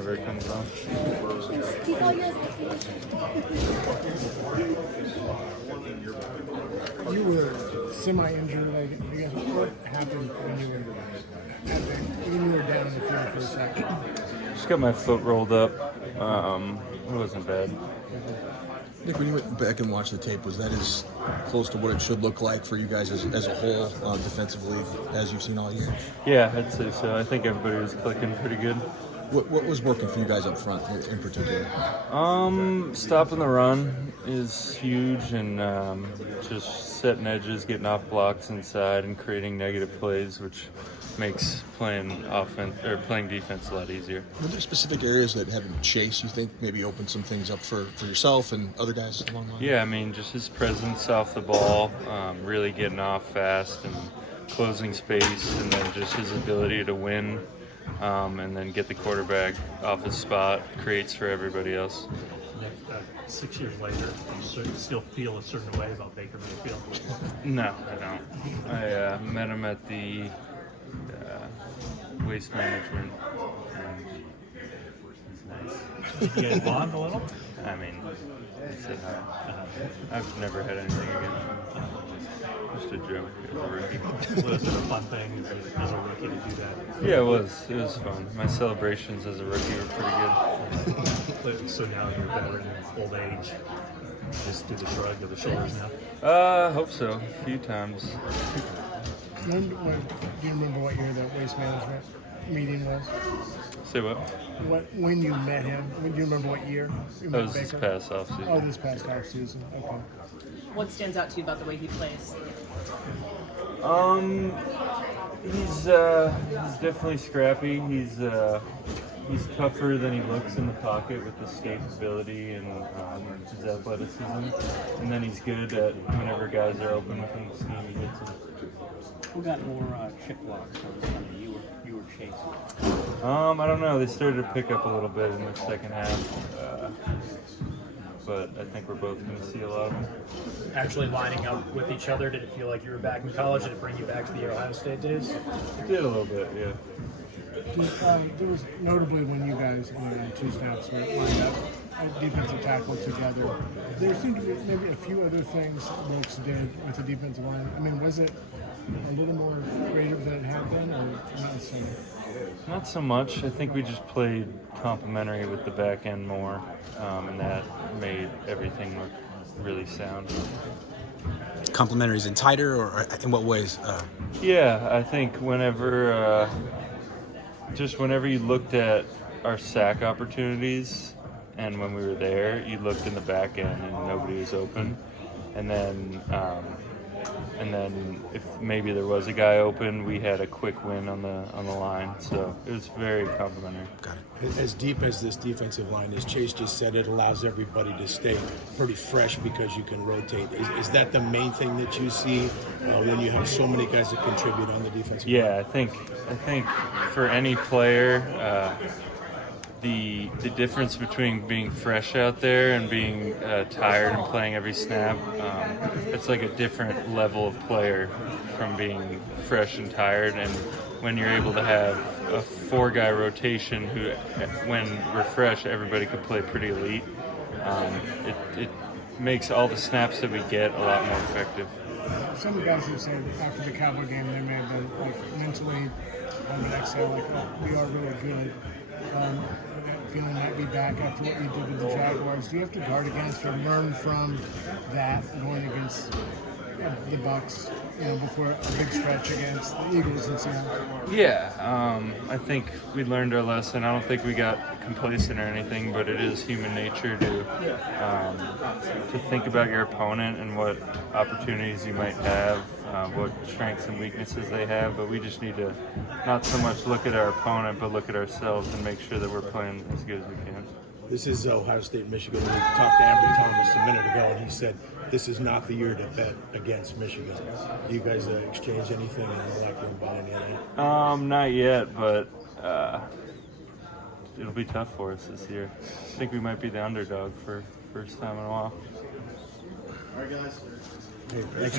whenever it comes on. You were semi-injured. Like, I guess what happened when you were down in the field for a second? Just got my foot rolled up. It wasn't bad. Nick, when you went back and watched the tape, was that as close to what it should look like for you guys as a whole defensively as you've seen all year? Yeah, I'd say so. I think everybody was clicking pretty good. What was working for you guys up front in particular? Stopping the run is huge, and just setting edges, getting off blocks inside, and creating negative plays, which makes playing defense a lot easier. Were there specific areas that having Chase, you think, maybe opened some things up for yourself and other guys along the line? Yeah, I mean, just his presence off the ball, really getting off fast and closing space, and then just his ability to win. And then get the quarterback off his spot, creates for everybody else. Nick, 6 years later, do you still feel a certain way about Baker Mayfield? No, I don't. I met him at the waste management. Did you guys bond a little? I mean, I said hi. I've never had anything against him. Just a joke as a rookie. Was it a fun thing as a rookie to do that? Yeah, it was. It was fun. My celebrations as a rookie were pretty good. So now you're a veteran, old age, just do the shrug of the shoulders now? I hope so. A few times. Do you remember what year the waste management meeting was? Say what? When you met him? Do you remember what year you That met was this Baker? past offseason. Oh, this past offseason. Okay. What stands out to you about the way he plays? He's definitely scrappy. He's tougher than he looks in the pocket with his escapability and his athleticism. And then he's good at whenever guys are open within the scheme, he hits them. Who got more chip blocks on Sunday? You were chasing. I don't know. They started to pick up a little bit in the second half. But I think we're both going to see a lot of them. Actually lining up with each other, did it feel like you were back in college? Did it bring you back to the Ohio State days? It did a little bit, yeah. There was notably when you guys in two snaps were lined up at defensive tackle together. There seemed to be maybe a few other things Wilkes did with the defensive line. I mean, was it a little more creative than it had been, or not so much? Not so much. I think we just played complementary with the back end more, and that made everything look really sound. Complementaries in tighter, or in what ways? Yeah, I think whenever you looked at our sack opportunities, and when we were there, you looked in the back end and nobody was open, and then if maybe there was a guy open, we had a quick win on the line. So it was very complimentary. Got it. As deep as this defensive line is, Chase just said it allows everybody to stay pretty fresh because you can rotate. Is that the main thing that you see when you have so many guys that contribute on the defensive line? Yeah, I think for any player, the difference between being fresh out there and being tired and playing every snap, it's like a different level of player from being fresh and tired. And when you're able to have a four-guy rotation who, when refreshed, everybody could play pretty elite, it makes all the snaps that we get a lot more effective. Some guys have said after the Cowboy game they may have been like mentally on the exhale, like, oh, we are really good. Feeling might be back after what you did with the Jaguars. Do you have to guard against or learn from that going against the Bucs, before a big stretch against the Eagles and Seattle? Yeah, I think we learned our lesson. I don't think we got complacent or anything, but it is human nature to think about your opponent and what opportunities you might have, what strengths and weaknesses they have. But we just need to not so much look at our opponent, but look at ourselves and make sure that we're playing as good as we can. This is Ohio State, Michigan. We talked to Ambry Thomas a minute ago, and he said this is not the year to bet against Michigan. Do you guys exchange anything in the locker room about any of that? Not yet, but it'll be tough for us this year. I think we might be the underdog for first time in a while. All right, guys. Hey, thanks.